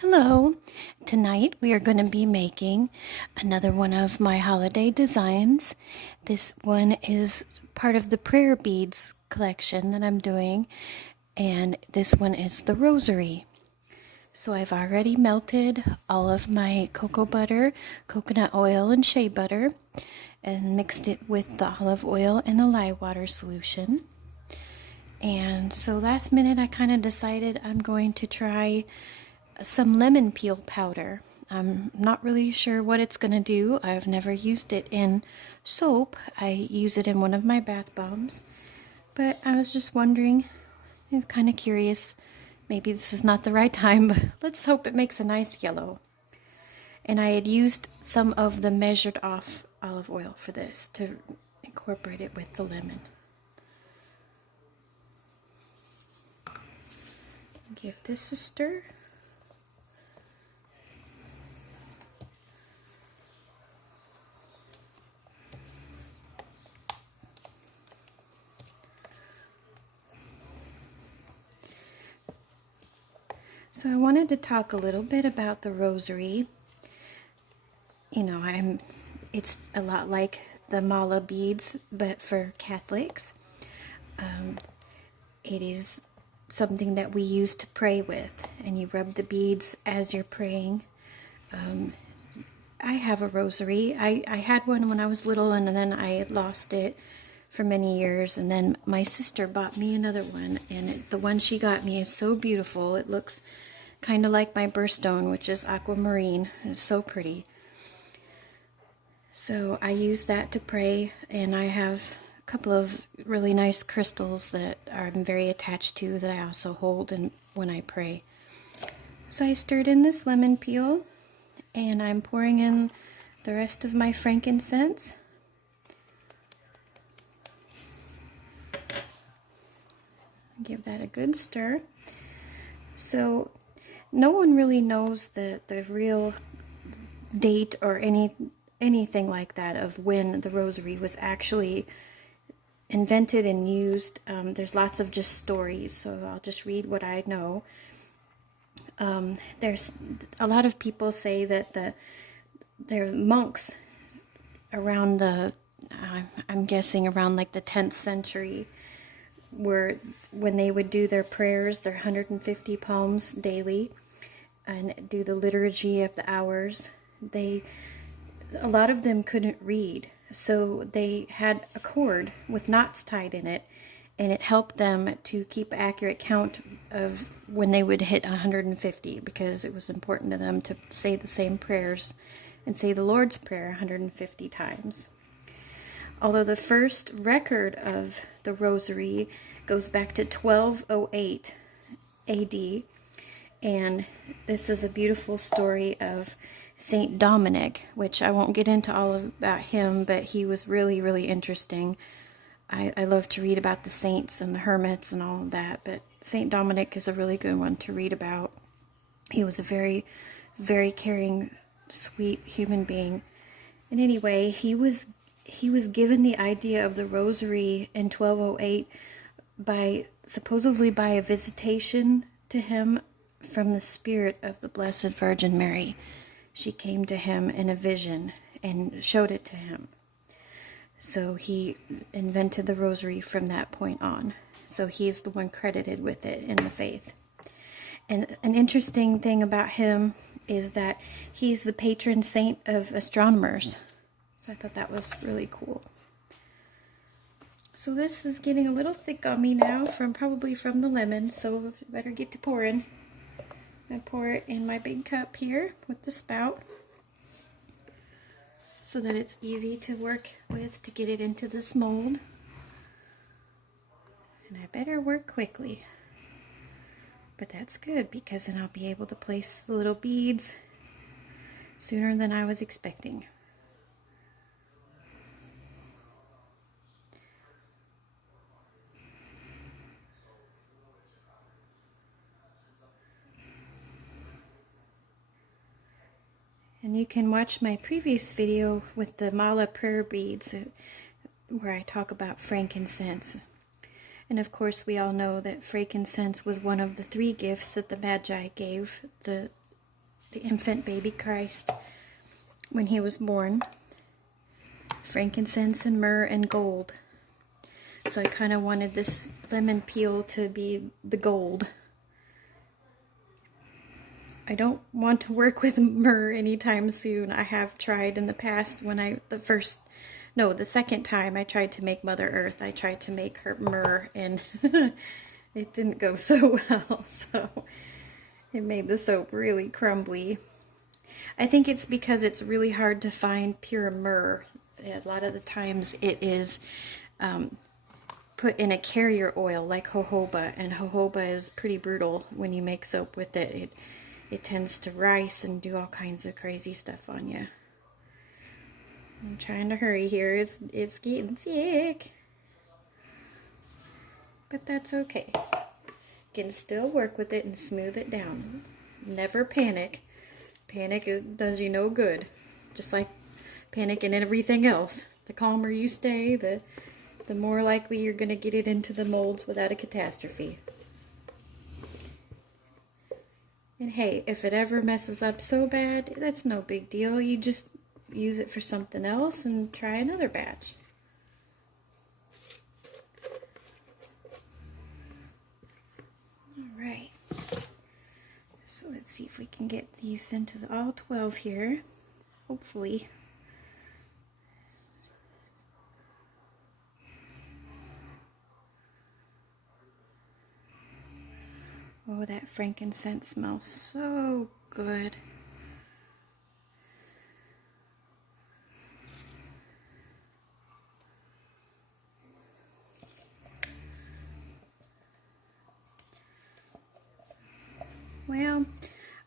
Hello! Tonight we are going to be making another one of my holiday designs. This one is part of the prayer beads collection that I'm doing, and this one is the Rosary. So I've already melted all of my cocoa butter, coconut oil, and shea butter, and mixed it with the olive oil and a lye water solution. And so last minute I kind of decided I'm going to try some lemon peel powder. I'm not really sure what it's going to do. I've never used it in soap. I use it in one of my bath bombs. But I was just wondering, I'm kind of curious. Maybe this is not the right time, but let's hope it makes a nice yellow. And I had used some of the measured off olive oil for this to incorporate it with the lemon. Give this a stir. So I wanted to talk a little bit about the Rosary. You know, it's a lot like the mala beads, but for Catholics. It is something that we use to pray with, and you rub the beads as you're praying. I have a rosary. I had one when I was little, and then I lost it for many years, and then my sister bought me another one, and the one she got me is so beautiful. It looks kind of like my birthstone, which is aquamarine. It's so pretty. So I use that to pray, and I have a couple of really nice crystals that I'm very attached to that I also hold when I pray. So I stirred in this lemon peel, and I'm pouring in the rest of my frankincense. Give that a good stir. So no one really knows the real date or anything like that of when the Rosary was actually invented and used. There's lots of just stories, so I'll just read what I know. There's a lot of people say that there are monks around I'm guessing around like the 10th century, where when they would do their prayers, their 150 palms daily, and do the liturgy of the hours, a lot of them couldn't read, so they had a cord with knots tied in it, and it helped them to keep accurate count of when they would hit 150, because it was important to them to say the same prayers and say the Lord's Prayer 150 times. Although the first record of the Rosary goes back to 1208 AD, and this is a beautiful story of Saint Dominic, which I won't get into all about him, but he was really, really interesting. I love to read about the saints and the hermits and all of that, but Saint Dominic is a really good one to read about. He was a very, very caring, sweet human being. And anyway, he was given the idea of the Rosary in 1208 supposedly by a visitation to him from the spirit of the Blessed Virgin Mary. She came to him in a vision and showed it to him. So he invented the Rosary from that point on. So he's the one credited with it in the faith. And an interesting thing about him is that he's the patron saint of astronomers. So I thought that was really cool. So this is getting a little thick on me now, probably from the lemon, so I better get to pouring. I pour it in my big cup here with the spout, so that it's easy to work with to get it into this mold. And I better work quickly. But that's good, because then I'll be able to place the little beads sooner than I was expecting. And you can watch my previous video with the mala prayer beads, where I talk about frankincense. And of course we all know that frankincense was one of the 3 gifts that the Magi gave the the infant baby Christ when he was born. Frankincense and myrrh and gold. So I kind of wanted this lemon peel to be the gold. I don't want to work with myrrh anytime soon. I have tried in the past when the second time I tried to make Mother Earth, I tried to make her myrrh and it didn't go so well. So it made the soap really crumbly. I think it's because it's really hard to find pure myrrh. A lot of the times it is put in a carrier oil like jojoba, and jojoba is pretty brutal when you make soap with it. It tends to rice and do all kinds of crazy stuff on you. I'm trying to hurry here. It's getting thick. But that's okay. Can still work with it and smooth it down. Never panic. Panic does you no good. Just like panic and everything else. The calmer you stay, the more likely you're going to get it into the molds without a catastrophe. And hey, if it ever messes up so bad, that's no big deal. You just use it for something else and try another batch. Alright. So let's see if we can get these into all 12 here. Hopefully. Oh, that frankincense smells so good. Well,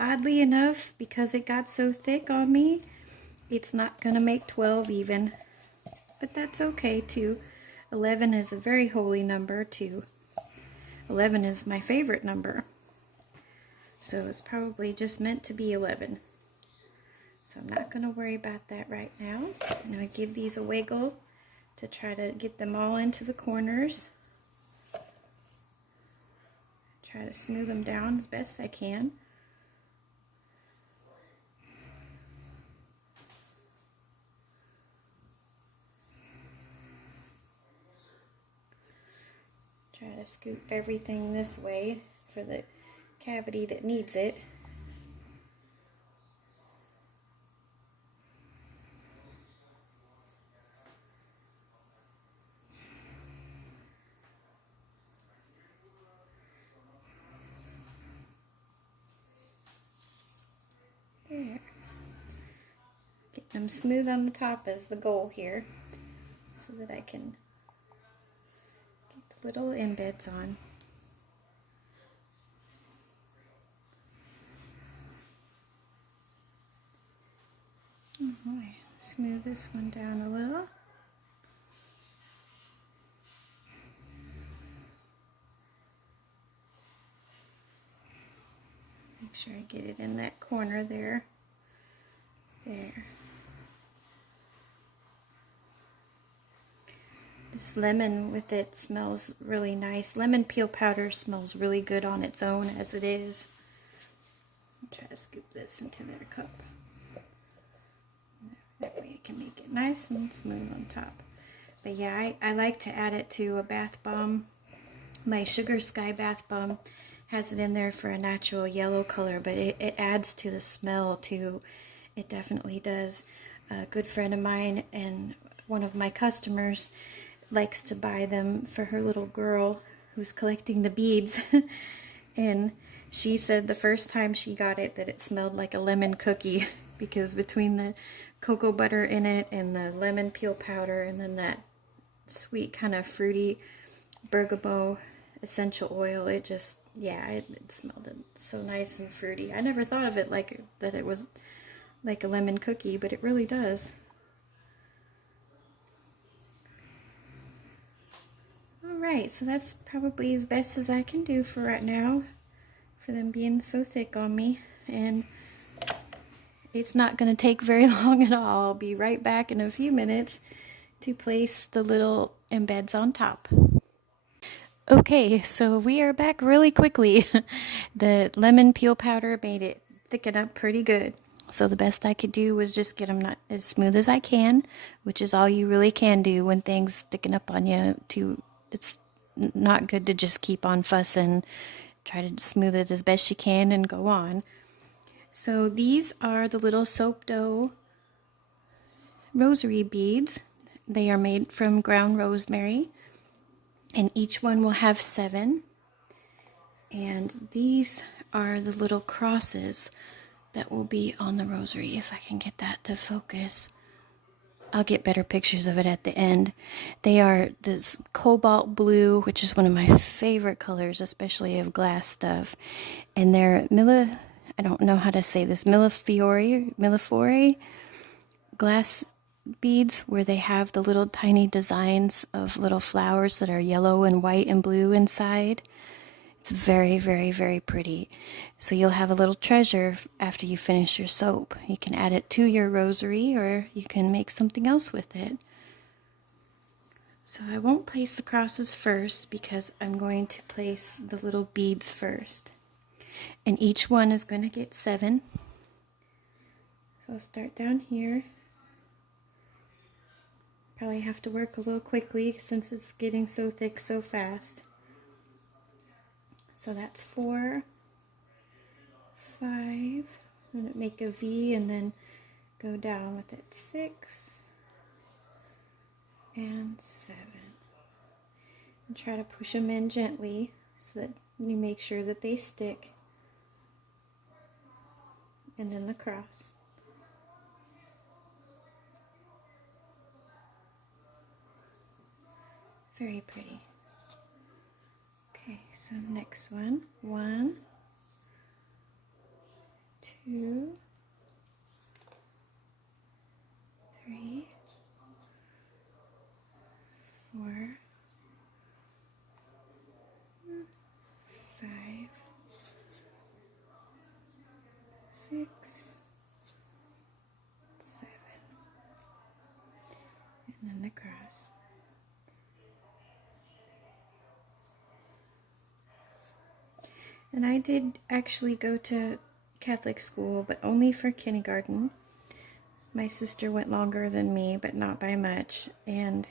oddly enough, because it got so thick on me, it's not going to make 12 even. But that's okay too. 11 is a very holy number too. 11 is my favorite number. So it's probably just meant to be 11. So I'm not going to worry about that right now. I'm going to give these a wiggle to try to get them all into the corners. Try to smooth them down as best I can. Try to scoop everything this way for the cavity that needs it. There. Get them smooth on the top is the goal here, so that I can get the little embeds on. Smooth this one down a little. Make sure I get it in that corner there. There. This lemon with it smells really nice. Lemon peel powder smells really good on its own as it is. I'll try to scoop this into their cup. That way I can make it nice and smooth on top. But yeah, I like to add it to a bath bomb. My Sugar Sky bath bomb has it in there for a natural yellow color, but it adds to the smell too. It definitely does. A good friend of mine and one of my customers likes to buy them for her little girl who's collecting the beads. And she said the first time she got it that it smelled like a lemon cookie, because between the cocoa butter in it and the lemon peel powder and then that sweet kind of fruity bergamot essential oil, it just, yeah, it smelled so nice and fruity. I never thought of it like that it was like a lemon cookie, but it really does. Alright, so that's probably as best as I can do for right now, for them being so thick on me. And it's not going to take very long at all. I'll be right back in a few minutes to place the little embeds on top. Okay, so we are back really quickly. The lemon peel powder made it thicken up pretty good. So the best I could do was just get them not as smooth as I can, which is all you really can do when things thicken up on you. It's not good to just keep on fussing. Try to smooth it as best you can and go on. So these are the little soap dough rosary beads. They are made from ground rosemary, and each one will have 7. And these are the little crosses that will be on the rosary. If I can get that to focus, I'll get better pictures of it at the end. They are this cobalt blue, which is one of my favorite colors, especially of glass stuff. And they're I don't know how to say this, Millefiori glass beads, where they have the little tiny designs of little flowers that are yellow and white and blue inside. It's very, very, very pretty. So you'll have a little treasure after you finish your soap. You can add it to your rosary, or you can make something else with it. So I won't place the crosses first because I'm going to place the little beads first. And each one is going to get 7. So I'll start down here. Probably have to work a little quickly since it's getting so thick so fast. So that's 4, 5, I'm going to make a V and then go down with it. 6 and 7. And try to push them in gently so that you make sure that they stick. And then the cross. Very pretty. Okay, so next one. 1, 2, 3, 4, 5, 6, 7, and then the cross. And I did actually go to Catholic school, but only for kindergarten. My sister went longer than me, but not by much. And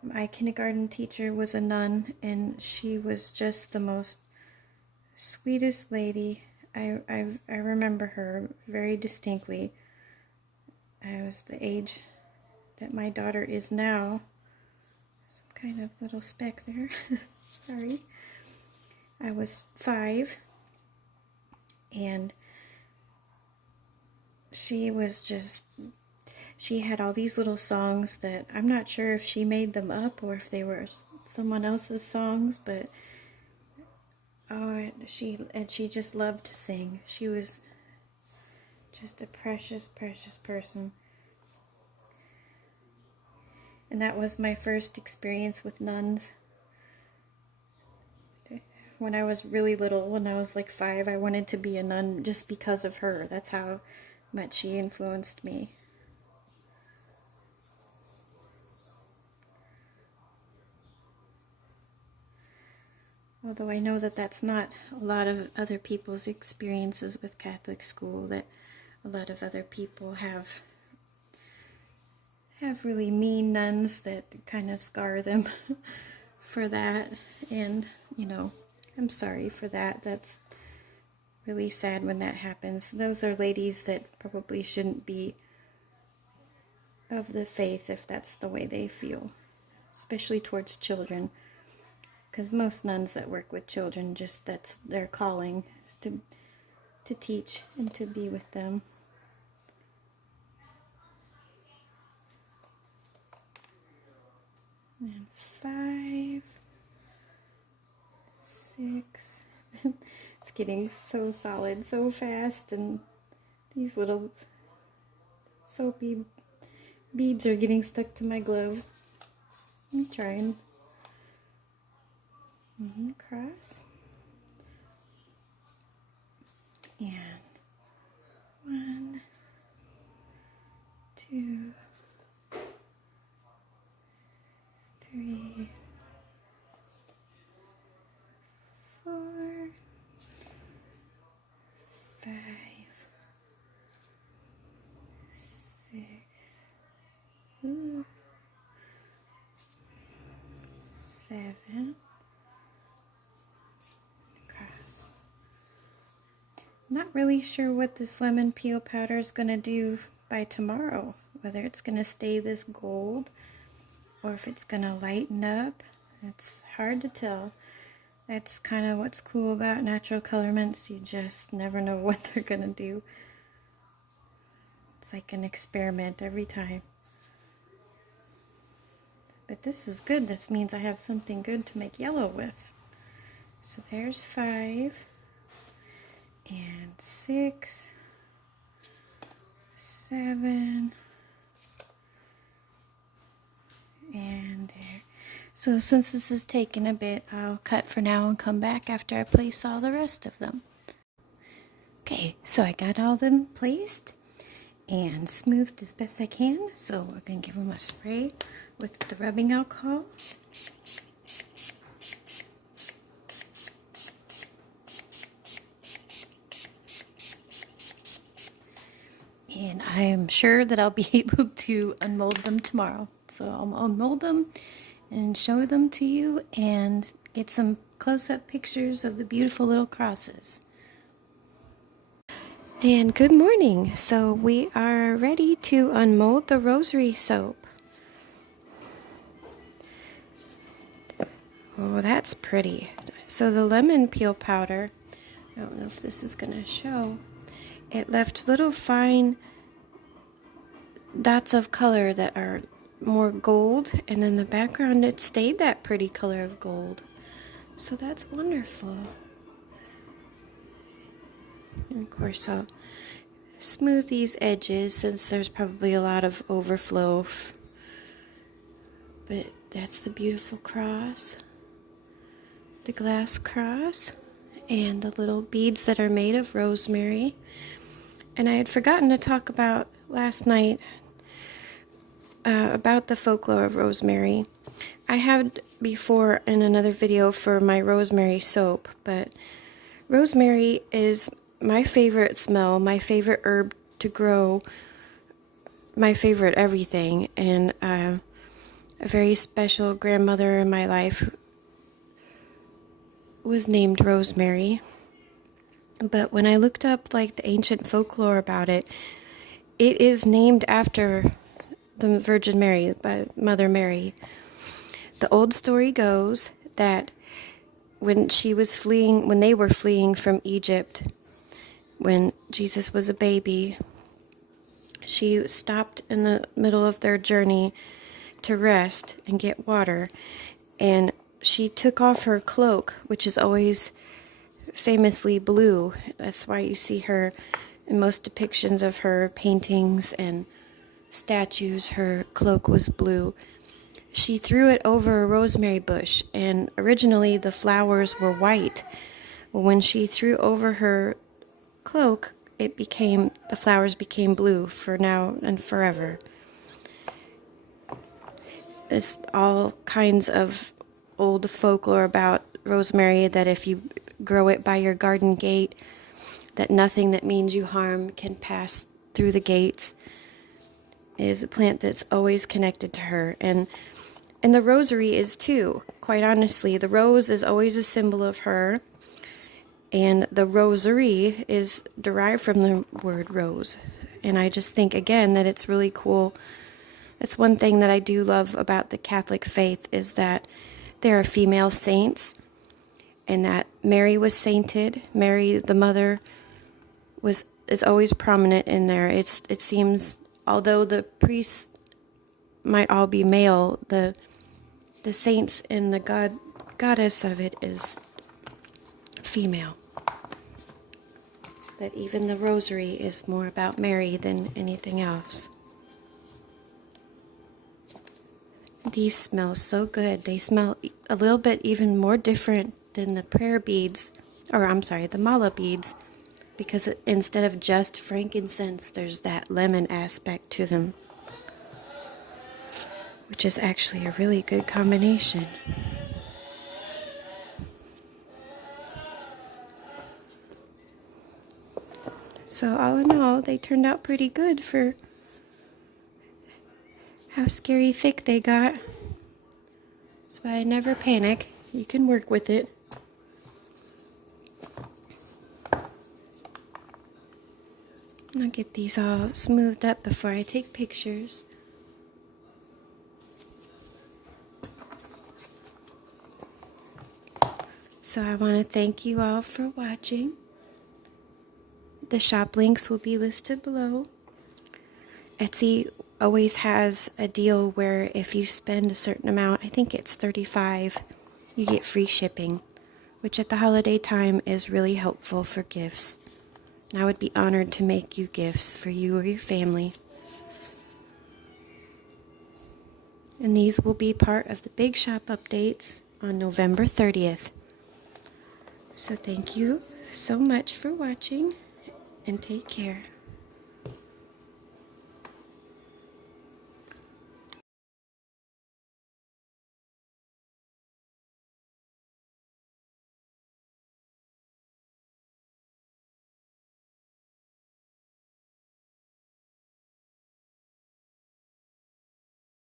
my kindergarten teacher was a nun, and she was just the most sweetest lady. I remember her very distinctly. I was the age that my daughter is now. Some kind of little speck there. Sorry. I was 5, and she had all these little songs that I'm not sure if she made them up or if they were someone else's songs, but she just loved to sing. She was just a precious, precious person. And that was my first experience with nuns. When I was really little, when I was like 5, I wanted to be a nun just because of her. That's how much she influenced me. Although I know that that's not a lot of other people's experiences with Catholic school, that a lot of other people have really mean nuns that kind of scar them for that. And, I'm sorry for that. That's really sad when that happens. Those are ladies that probably shouldn't be of the faith if that's the way they feel, especially towards children. Because most nuns that work with children, just that's their calling, is to teach and to be with them. And 5, 6. It's getting so solid so fast, and these little soapy beads are getting stuck to my gloves. I'm trying. Cross. And 1, 2, 3, 4, 5, 5, 6, 7, across. Not really sure what this lemon peel powder is going to do by tomorrow, whether it's going to stay this gold or if it's going to lighten up. It's hard to tell. That's kind of what's cool about natural colorants. You just never know what they're going to do. It's like an experiment every time. But this is good. This means I have something good to make yellow with. So there's 5 and 6, 7, and there. So since this is taking a bit, I'll cut for now and come back after I place all the rest of them. Okay, so I got all them placed and smoothed as best I can. So we're going to give them a spray with the rubbing alcohol. And I am sure that I'll be able to unmold them tomorrow. So I'll unmold them and show them to you and get some close-up pictures of the beautiful little crosses. And good morning. So we are ready to unmold the Rosary soap. Oh, that's pretty. So the lemon peel powder, I don't know if this is going to show, it left little fine dots of color that are more gold, and in the background it stayed that pretty color of gold. So that's wonderful. And of course I'll smooth these edges since there's probably a lot of overflow. But that's the beautiful cross. The glass cross and the little beads that are made of rosemary. And I had forgotten to talk about last night about the folklore of rosemary. I had before in another video for my rosemary soap, but rosemary is my favorite smell, my favorite herb to grow, my favorite everything, and a very special grandmother in my life was named Rosemary. But when I looked up like the ancient folklore about it, it is named after the Virgin Mary, by Mother Mary. The old story goes that when they were fleeing from Egypt, when Jesus was a baby, she stopped in the middle of their journey to rest and get water, and she took off her cloak, which is always famously blue. That's why you see her in most depictions of her paintings and statues, her cloak was blue. She threw it over a rosemary bush, and originally the flowers were white. Well, when she threw over her cloak, the flowers became blue for now and forever. There's all kinds of old folklore about rosemary, that if you grow it by your garden gate, that nothing that means you harm can pass through the gates. It is a plant that's always connected to her, and the rosary is too. Quite honestly, the rose is always a symbol of her, and the rosary is derived from the word rose. And I just think again that it's really cool. That's one thing that I do love about the Catholic faith, is that there are female saints, and that Mary was sainted. Mary, the mother, is always prominent in there. It seems, although the priests might all be male, the saints and the goddess of it is female. That even the rosary is more about Mary than anything else. These smell so good. They smell a little bit even more different than the prayer beads, the mala beads, because instead of just frankincense, there's that lemon aspect to them, which is actually a really good combination. So all in all, they turned out pretty good for how scary thick they got. That's why I never panic. You can work with it. I'll get these all smoothed up before I take pictures. So I want to thank you all for watching. The shop links will be listed below. Etsy always has a deal where if you spend a certain amount, I think it's $35, you get free shipping, which at the holiday time is really helpful for gifts. And I would be honored to make you gifts for you or your family. And these will be part of the big shop updates on November 30th. So thank you so much for watching, and take care.